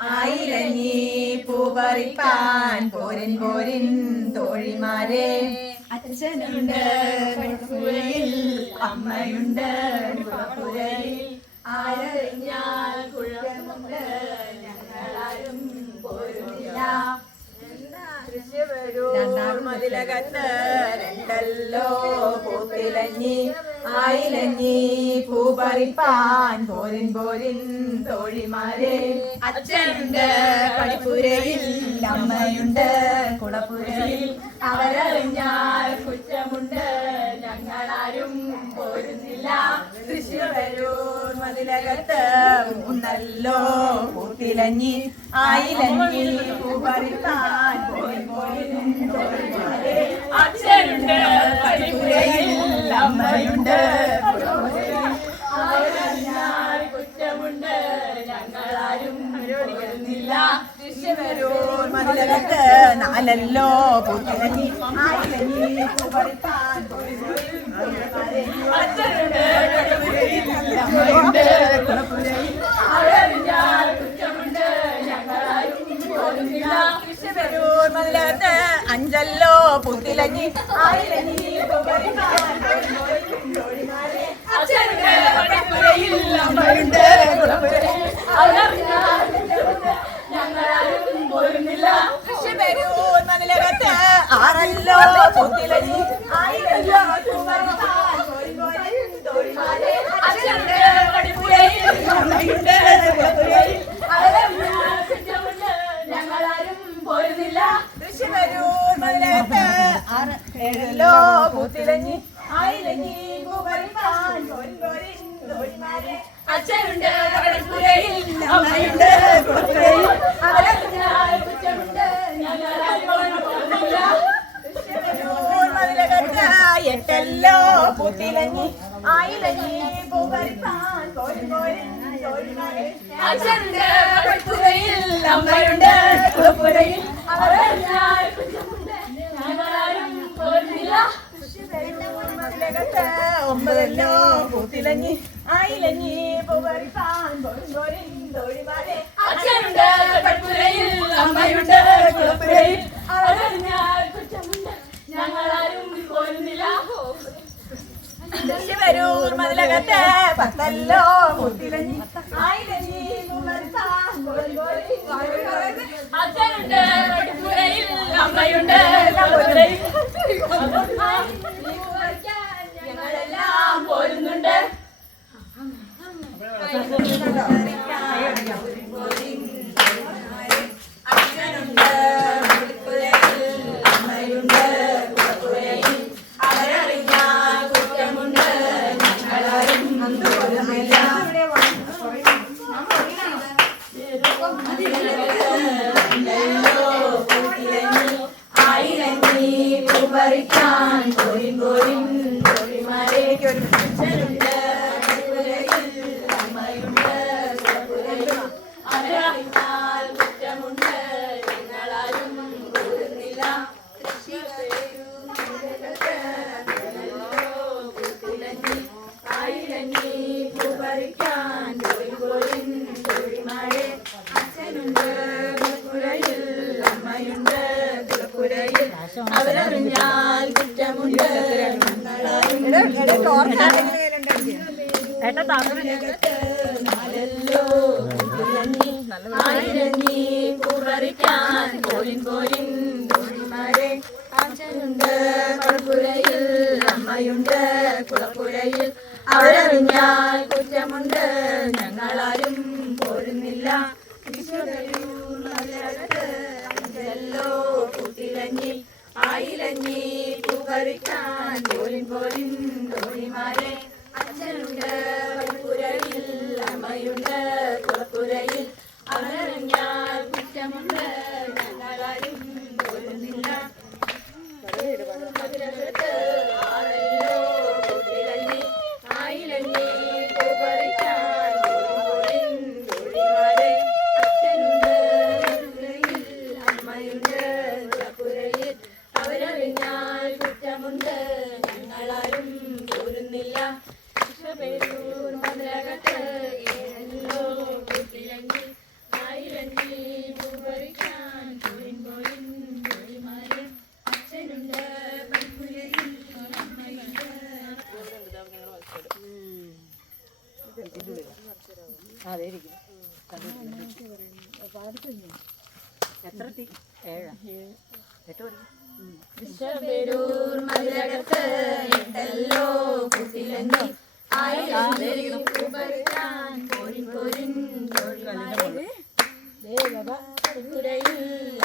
ആയിരഞ്ഞി പൂപറിപ്പാൻ പോരിൻ പോരിൻ തോഴിമാരെ. അച്ഛനുണ്ട് കുഴപ്പുരയിൽ അമ്മയുണ്ട് കുഴപ്പുരയിൽ ആരറിഞ്ഞാൽ കുഴപ്പമുണ്ട് ഞങ്ങളാരും പോരുന്നില്ല. രണ്ടല്ലോ പൂത്തിലഞ്ഞി ആയിലഞ്ഞി പൂപറിപ്പാൻ പോരിൻ പോരിൻ തോഴിമാരെ. അച്ഛനുണ്ട് പടിപ്പുരയിൽ അമ്മയുണ്ട് കുളപ്പുരയിൽ അവരറിഞ്ഞാൽ കുറ്റമുണ്ട്. ഞങ്ങളാരും പോരുന്നില്ല. തൃശ്ശൂരൂർ മതിലകത്ത് മൂന്നല്ലോ പൂത്തിലഞ്ഞി ആയിലഞ്ഞി പൂപറിപ്പാൻ പോരിൻ പോരിൻ തോഴിമാരെ. അച്ഛനുണ്ട് പടിപ്പുരയിൽ അമ്മയുണ്ട്. കുറ്റമുണ്ട്. ഞങ്ങളാരും മതിലകത്ത് നാലല്ലോ പൂത്തിലഞ്ഞി ആയിലഞ്ഞി പൂപറിപ്പാൻ അഞ്ചല്ലോ പോരിൻ തോഴിമാരെ അച്ഛനുണ്ട് പടിപ്പുരയിൽ അമ്മയുണ്ട് കുളപ്പുരയിൽ അവരറിഞ്ഞാൽ കുറ്റമുണ്ട് ഞങ്ങളാരും പോരുന്നില്ല തൃശ്ശൂരൂർ മതിലകത്ത് അഞ്ചല്ലോ പൂത്തിലഞ്ഞി ആയിലഞ്ഞി പൂപറിപ്പാൻ പോരിൻ പോരിൻ തോഴിമാരെ അച്ഛനുണ്ട് പടിപ്പുരയിൽ അമ്മയുണ്ട് കുളപ്പുരയിൽ അവരറിഞ്ഞാൽ കുറ്റമുണ്ട് ഞങ്ങളാരും പോരുന്നില്ല തൃശ്ശൂരൂർ മതിലകത്ത് ആറല്ലോ പൂത്തിലഞ്ഞി തോഴിമാരെ അച്ഛനുണ്ട് അമ്മയുണ്ട് അവരറിഞ്ഞാൽ കുറ്റമുണ്ട് ഞങ്ങളാരും പോരുന്നില്ല തൃശ്ശൂരൂർ മതിലകത്ത് ആറ് ഏഴല്ലോ പൂത്തിലഞ്ഞി ആയിരഞ്ഞി പൂപറിപ്പാൻ പോരിൻ പോരിൻ തോഴിമാരെ അച്ഛനുണ്ട് കടപ്പുരയിൽ അമ്മയുണ്ട് കുളപ്പുരയിൽ അവരറിഞ്ഞാൽ കുറ്റമുണ്ട് ഞങ്ങളാരും പോരുന്നില്ല തൃശ്ശൂർ മതിലകത്ത് എട്ടല്ലോ പുത്തിലങ്ങി പോരിൻ തോഴിമാരെ അച്ഛനുണ്ട് കടപ്പുരയിൽ അമ്മയുണ്ട് അവരറിഞ്ഞാൽ കുറ്റമുണ്ട് ഞങ്ങളാരും പോരുന്നില്ല. മതിലകത്ത് ഒമ്പതല്ലോ പൂത്തിലങ്ങി പോരിൻ പോരിൻ തോഴിമാരെ അച്ഛനുണ്ട് അമ്മയുണ്ട് കുളപ്പുരയിൽ അവരറിഞ്ഞാൽ തൃശ്ശൂരൂർ മതിലകത്തെ പത്തല്ലോ പൂത്തിലഞ്ഞി അമ്മയുണ്ട് കുളപ്പുരയിൽ അവരറിഞ്ഞാൽ കുറ്റമുണ്ട് ഞങ്ങളാരും പോരുന്നില്ല ആയിലഞ്ഞി പൂപറിക്കാൻ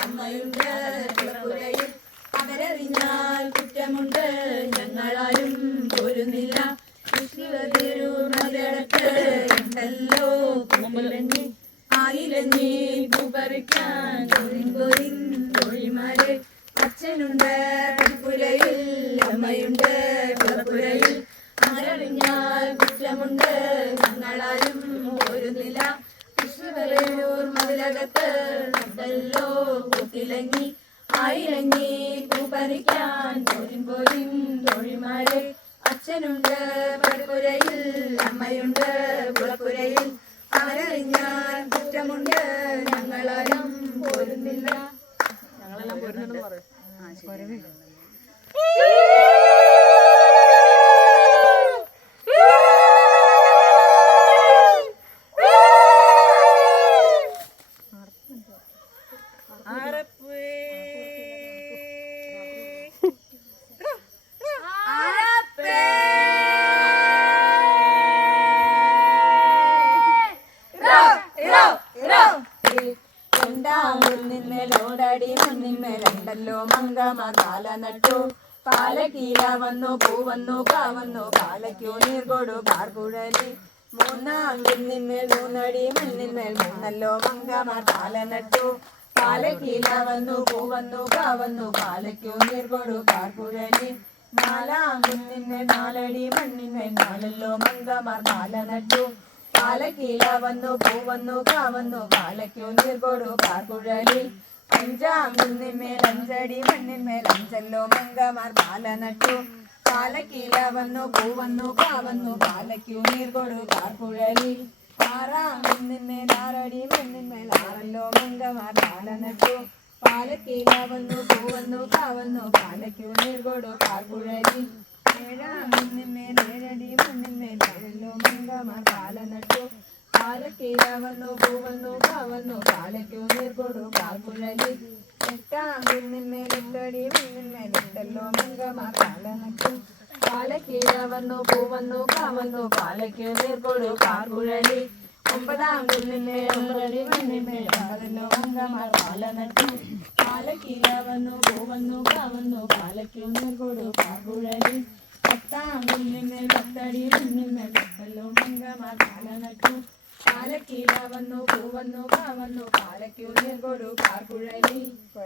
അമ്മയുണ്ട് പുരയിൽ അവരറിഞ്ഞാൽ കുറ്റമുണ്ട് ഞങ്ങളാരും പോരുന്നില്ല. ആയിരഞ്ഞി പോരിൻ തൊഴിൽമാരെ അച്ഛനുണ്ട് പുരയിൽ അമ്മയുണ്ട് പുറപ്പുരയിൽ ആരറിഞ്ഞാൽ കുറ്റമുണ്ട് ഞങ്ങളാരും പോരുന്നില്ല വിശ്വപരയൂർ മതിലകത്ത് നട്ടല്ലോ കുത്തിലങ്ങി ആയിരങ്ങി പൂപ്പറിക്കാൻ പോരും പോരും തോഴിമാരെ അച്ഛനുണ്ട് പടുപുരയിൽ അമ്മയുണ്ട് പുറപ്പുരയിൽ അവരറിഞ്ഞാൽ പാലക്കീല വന്നു പൂവന്നു കാവന്നു പാലയ്ക്കു നീർകൊടു കാർകുഴലി മൂന്നാം കുന്നിന്മേൽ മൂന്നടി മണ്ണിന്മേൽ മൂന്നല്ലോ മങ്കമാർ കാല നട്ടു. പാലക്കീല വന്നു പൂവന്നു കാവന്നു പാലയ്ക്കു നീർകൊടു കാർകുഴലി നാലാം കുന്നിന്മേൽ നാലടി മണ്ണിന്മേൽ നാലല്ലോ മങ്കമാർ കാല നട്ടു. പാലക്കീല വന്നു പൂവന്നു കാവന്നു പാലയ്ക്കു നീർകൊടു കാർകുഴലി അഞ്ചാം കുന്നിന്മേൽ അഞ്ചടി മണ്ണിന്മേൽ അഞ്ചല്ലോ മംഗമാർ പാല നട്ടു പാലക്കീല വന്നു പൂവന്നു കാവന്നു പാലയ്ക്കു നീർകൊടു കൊടു ആറാം കുന്നിന്മേൽ ആറടി മണ്ണിന്മേൽ ആറല്ലോ മംഗമാർ പാല നട്ടു പാലക്കീല വന്നു പൂവന്നു കാവന്നു പാലയ്ക്കു നീർകൊടു കാർകുഴലി ഏഴാം കുന്നിന്മേൽ ഏഴടി മണ്ണിന്മേൽ ഏഴല്ലോ മംഗമാർ പാല നട്ടു പാലക്കീല വന്നു പൂവന്നു കാവന്നു പാലയ്ക്കു നീർകൊടു കാർകുഴലി എട്ടാം കുന്നിന്മേൽ എട്ടടി മണ്ണിന്മേൽ എട്ടല്ലോ മങ്കമാർ പാല നട്ടു പാലക്കീല വന്നു പൂവന്നു കാവന്നു പാലയ്ക്കു നീർകൊടു കാർകുഴലി ഒമ്പതാം കുന്നിന്മേൽ ഒമ്പതടി മണ്ണിന്മേൽ ഒമ്പതല്ലോ മങ്കമാർ പാല നട്ടു പാലക്കീല വന്നു പൂവന്നു കാവന്നു പാലയ്ക്കു നീർകൊടു കാർകുഴലി പത്താം കുന്നിന്മേൽ പത്തടി പാലക്കീല വന്നു പൂവന്നു കാവന്നു പാലയ്ക്കു നീർകൊടു കാർകുഴലി കിട്ടോ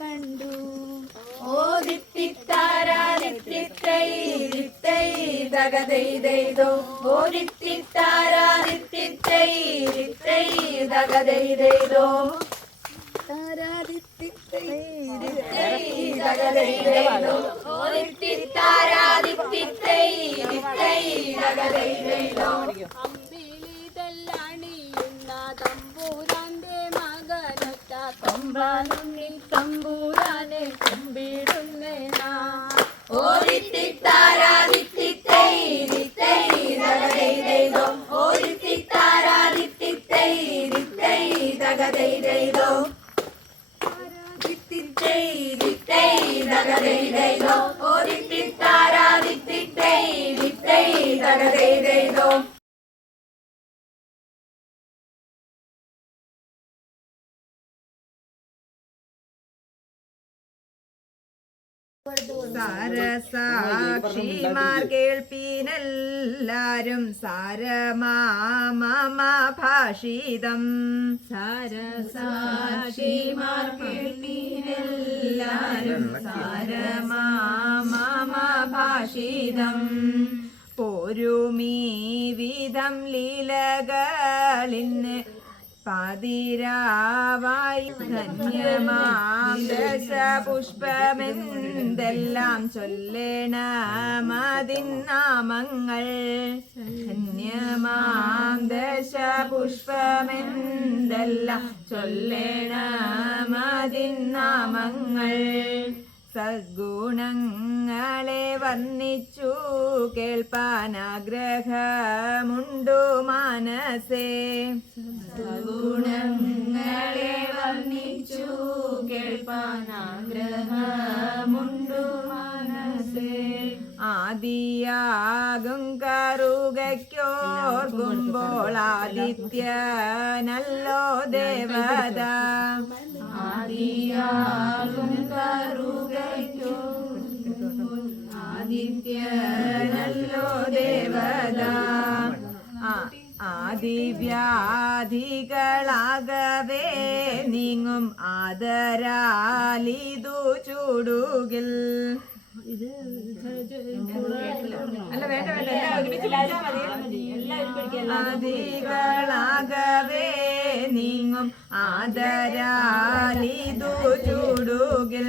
കണ്ടു. ഓ ദഗദൈതൈതോ ഓദിത്തിത്താരാദിത്തിത്തൈ ദഗദൈതൈതോ താരാദിത്തിത്തൈ ദഗദൈതൈതോ ഓദിത്തിത്താരാദിത്തിത്തൈ ദഗദൈതൈതോ അമ്പിളിതല്ലണിയുന്ന തമ്പൂരാന്റെ മകനൊത്ത കൊമ്പാനുണ്ണി ദഗദൈതൈതോ ഓദിത്തിത്താരാദിത്തിത്തൈ ദിത്തൈ ദഗദൈതൈതോ സാരസാക്ഷിമാർ കേൾപ്പീനെല്ലാരും സാരമാമ ഭാഷിതം സാരസാക്ഷിമാർ കേൾപ്പീനെല്ലാരും സാരമാമ പോരുമീ വിധം ലീലകളിന്ന് പാതിരാവായി ധന്യമാം ദശപുഷ്പമെന്തെല്ലാം ചൊല്ലേണമതിൻ നാമങ്ങൾ. ധന്യമാം ദശപുഷ്പമെന്തെല്ലാം ചൊല്ലേണമതിൻ നാമങ്ങൾ. സദ്ഗുണങ്ങളെ വർണിച്ചു കേൾപ്പാനാഗ്രഹമുണ്ടു മനസ്സേ സദ്ഗുണങ്ങളെ കേൾപ്പാനാഗ്രഹമുണ്ടു മനസ്സേ ആദിയാകും കറുകയ്ക്കോർക്കുമ്പോൾ ആദിത്യനല്ലോ ദേവത. ആദിയാകും കറുകയ്ക്കോ ആദിത്യനല്ലോ ദേവത. ആ ആദിവ്യാധികളാകവേ നീങ്ങും ആദരാലിതു ചൂടുകിൽ. അല്ല വേണ്ട വേണ്ട ഒരുമിച്ച് ആദികളാകവേ നീങ്ങും ആദരാലിതു ചൂടുകിൽ.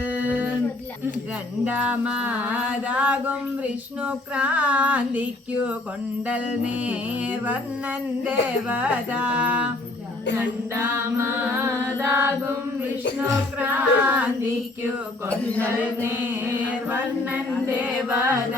രണ്ടാമതാകും വിഷ്ണു ക്രാന്തിക്കു കൊണ്ടൽ നേവർണൻ ദേവത. രണ്ടാമതാകും വിഷ്ണു ക്രാന്തിക്കു കൊണ്ടൽ നേവർണൻ ദേവത.